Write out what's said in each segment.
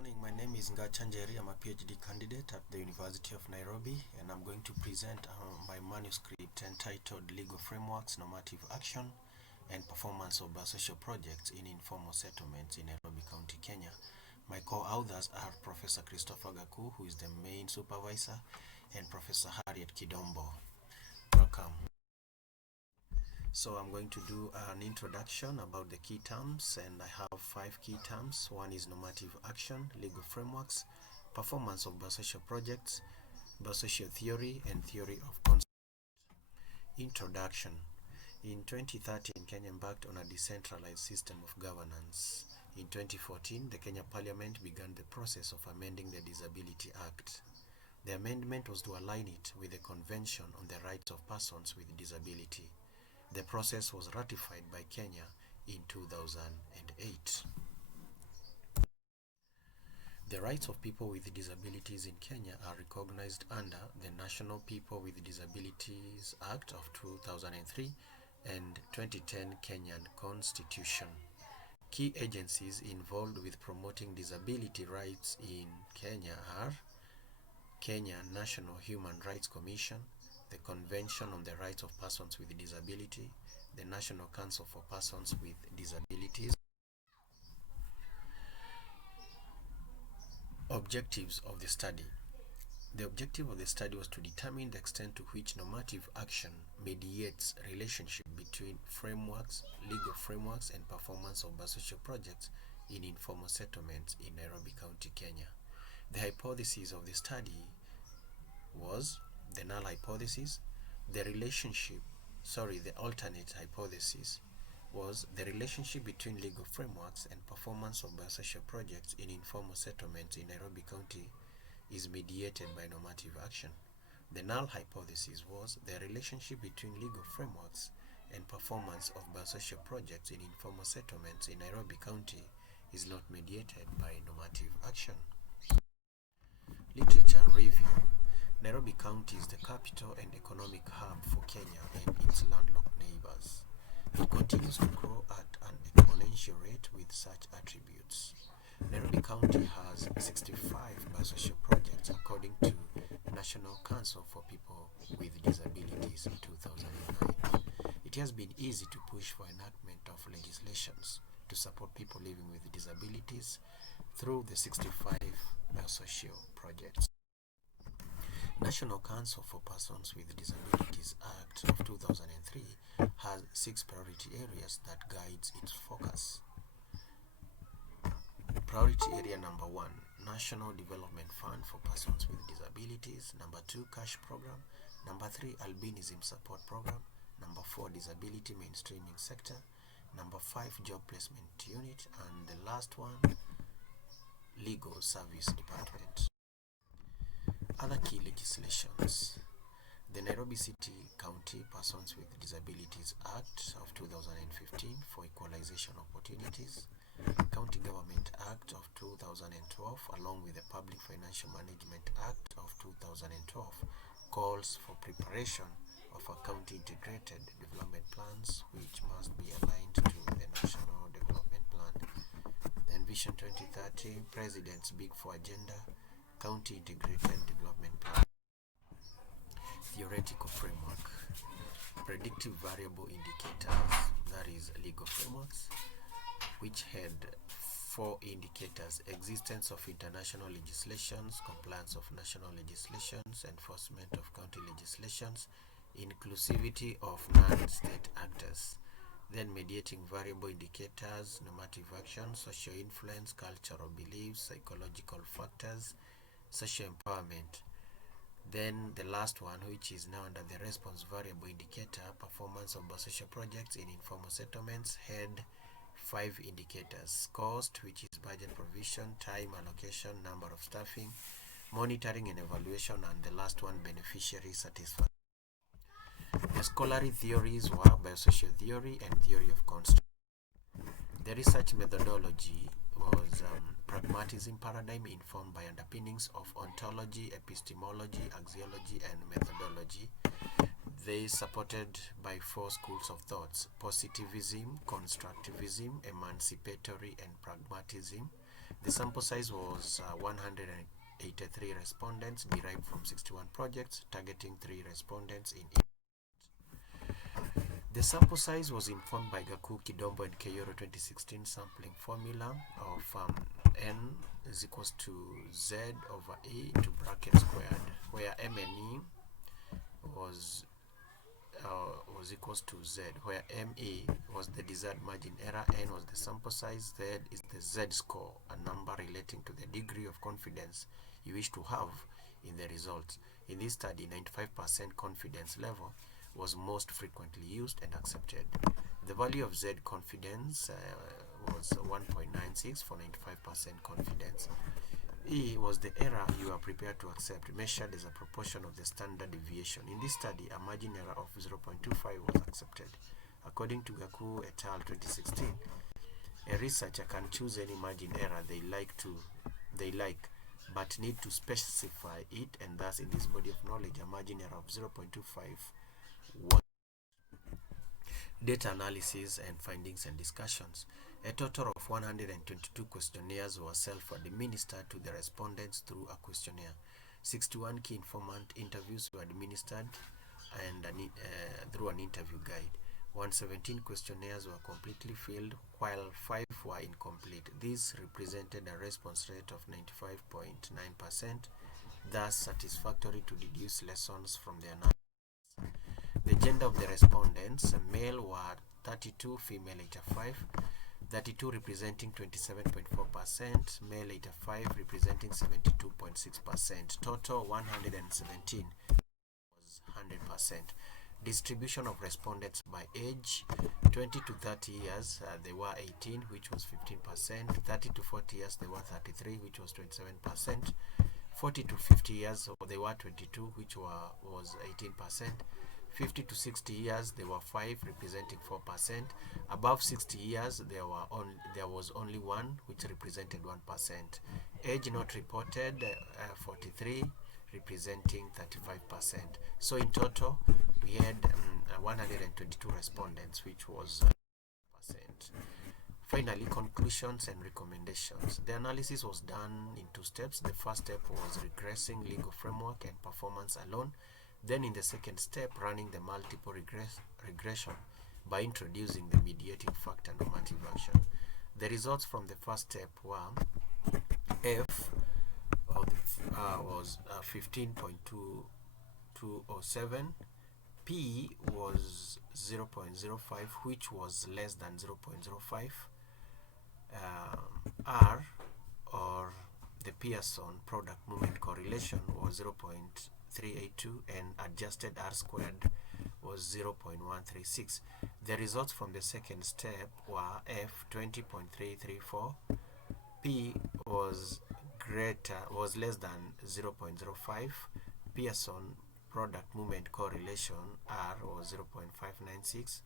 Morning, my name is Ngachanjeri. I'm a PhD candidate at the University of Nairobi, and I'm going to present my manuscript entitled Legal Frameworks, Normative Action, and Performance of Biosocial Projects in Informal Settlements in Nairobi County, Kenya. My co-authors are Professor Christopher Gaku, who is the main supervisor, and Professor Harriet Kidombo. Welcome. So I'm going to do an introduction about the key terms, and I have 5 key terms. One is normative action, legal frameworks, performance of biosocial projects, biosocial theory, and theory of constraint. Introduction. In 2013, Kenya embarked on a decentralized system of governance. In 2014, the Kenya Parliament began the process of amending the Disability Act. The amendment was to align it with the Convention on the Rights of Persons with Disability. The process was ratified by Kenya in 2008. The rights of people with disabilities in Kenya are recognized under the National People with Disabilities Act of 2003 and 2010 Kenyan Constitution. Key agencies involved with promoting disability rights in Kenya are Kenya National Human Rights Commission, the Convention on the Rights of Persons with Disability, the National Council for Persons with Disabilities. Objectives of the study. The objective of the study was to determine the extent to which normative action mediates relationship between frameworks, legal frameworks, and performance of biosocial projects in informal settlements in Nairobi County, Kenya. The hypothesis of the study was the null hypothesis. The alternate hypothesis was the relationship between legal frameworks and performance of biosocial projects in informal settlements in Nairobi County is mediated by normative action. The null hypothesis was the relationship between legal frameworks and performance of biosocial projects in informal settlements in Nairobi County is not mediated by normative action. Literature review. Nairobi County is the capital and economic hub for Kenya and its landlocked neighbors. It continues to grow at an exponential rate with such attributes. Nairobi County has 65 biosocial projects according to National Council for People with Disabilities in 2009. It has been easy to push for enactment of legislations to support people living with disabilities through the 65 biosocial projects. National Council for Persons with Disabilities Act of 2003 has 6 priority areas that guides its focus. Priority area number 1, National Development Fund for Persons with Disabilities. Number 2, Cash Program. Number 3, Albinism Support Program. Number 4, Disability Mainstreaming Sector. Number 5, Job Placement Unit. And the last one, Legal Service Department. Other key legislations. The Nairobi City County Persons with Disabilities Act of 2015 for equalization opportunities. County Government Act of 2012 along with the Public Financial Management Act of 2012 calls for preparation of a county integrated development plans which must be aligned to the National Development Plan. Then Vision 2030, President's Big Four Agenda, County Integrated Development Plan. Theoretical framework. Predictive variable indicators, that is legal frameworks, which had 4 indicators: existence of international legislations, compliance of national legislations, enforcement of county legislations, inclusivity of non-state actors. Then mediating variable indicators, normative action, social influence, cultural beliefs, psychological factors, social empowerment. Then the last one, which is now under the response variable indicator, performance of biosocial projects in informal settlements, had 5 indicators: cost, which is budget provision, time allocation, number of staffing, monitoring and evaluation, and the last one, beneficiary satisfaction. The scholarly theories were biosocial theory and theory of constraint. The research methodology was pragmatism paradigm informed by underpinnings of ontology, epistemology, axiology, and methodology. They supported by 4 schools of thoughts: positivism, constructivism, emancipatory, and pragmatism. The sample size was 183 respondents derived from 61 projects, targeting 3 respondents in each. The sample size was informed by Gaku, Kidombo, and Keyoro 2016 sampling formula of n is equals to z over a to bracket squared, where m and e was equals to z, where ma was the desired margin error, n was the sample size, z is the z-score, a number relating to the degree of confidence you wish to have in the results. In this study, 95% confidence level was most frequently used and accepted. The value of Z confidence was 1.96 for 95% confidence. E was the error you are prepared to accept, measured as a proportion of the standard deviation. In this study, a margin error of 0.25 was accepted. According to Gaku et al. 2016, a researcher can choose any margin error they like, but need to specify it, and thus in this body of knowledge, a margin error of 0.25 was. Data analysis and findings and discussions. A total of 122 questionnaires were self-administered to the respondents through a questionnaire. 61 key informant interviews were administered and through an interview guide. 117 questionnaires were completely filled, while 5 were incomplete. This represented a response rate of 95.9%, thus satisfactory to deduce lessons from the analysis. The gender of the respondents, male were 32, female 85, 32 representing 27.4%, male 85 representing 72.6%. Total 117 was 100%. Distribution of respondents by age: 20 to 30 years, they were 18, which was 15%. 30 to 40 years, they were 33, which was 27%. 40 to 50 years, they were 22, which was 18%. 50 to 60 years, there were 5, representing 4%. Above 60 years, there was only 1, which represented 1%. Age not reported, 43, representing 35%. So in total, we had 122 respondents, which was 1%. Finally, conclusions and recommendations. The analysis was done in 2 steps. The first step was regressing legal framework and performance alone. Then in the second step, running the multiple regression by introducing the mediating factor normative action. The results from the first step were F was 15.207, P was 0.05, which was less than 0.05, R, or the Pearson product movement correlation, was 0.382, and adjusted R squared was 0.136. The results from the second step were F 20.334, P was less than 0.05, Pearson product movement correlation R was 0.596,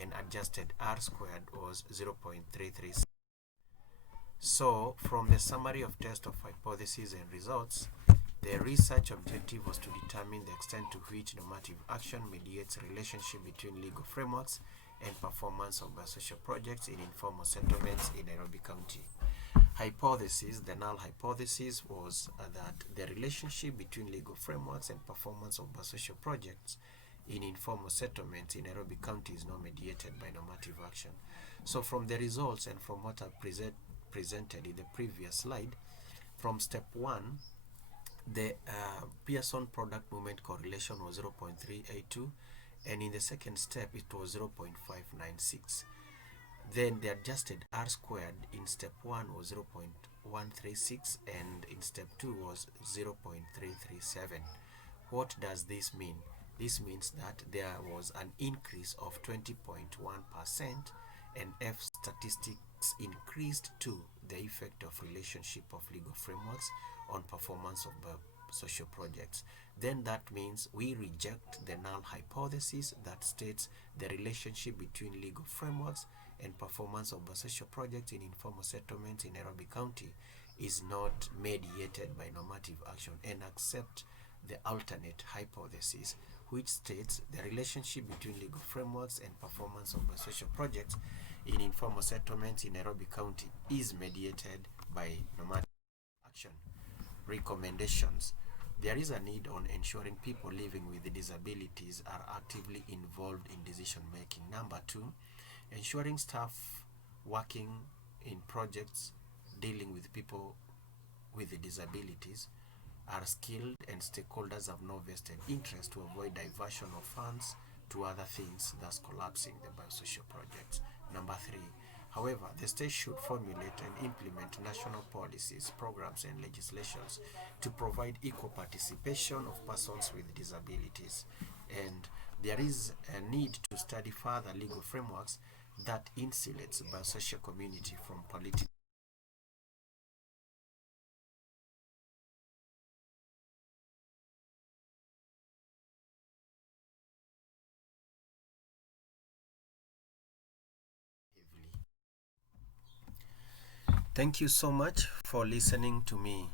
and adjusted R squared was 0.336. So, from the summary of test of hypotheses and results, the research objective was to determine the extent to which normative action mediates relationship between legal frameworks and performance of biosocial projects in informal settlements in Nairobi County. Hypothesis: the null hypothesis was that the relationship between legal frameworks and performance of biosocial projects in informal settlements in Nairobi County is not mediated by normative action. So from the results and from what I presented in the previous slide, from step 1, the Pearson product movement correlation was 0.382, and in the second step it was 0.596. Then the adjusted R squared in step 1 was 0.136, and in step 2 was 0.337. What does this mean? This means that there was an increase of 20.1%, and F statistics increased to the effect of relationship of legal frameworks on performance of social projects. Then that means we reject the null hypothesis that states the relationship between legal frameworks and performance of social projects in informal settlements in Nairobi County is not mediated by normative action, and accept the alternate hypothesis, which states the relationship between legal frameworks and performance of social projects in informal settlements in Nairobi County is mediated by Normative. Action. Recommendations. There is a need on ensuring people living with disabilities are actively involved in decision making. Number 2, ensuring staff working in projects dealing with people with disabilities are skilled and stakeholders have no vested interest to avoid diversion of funds to other things, thus collapsing the biosocial projects. Number 3, however, the state should formulate and implement national policies, programs, and legislations to provide equal participation of persons with disabilities. And there is a need to study further legal frameworks that insulates the biosocial community from political. Thank you so much for listening to me.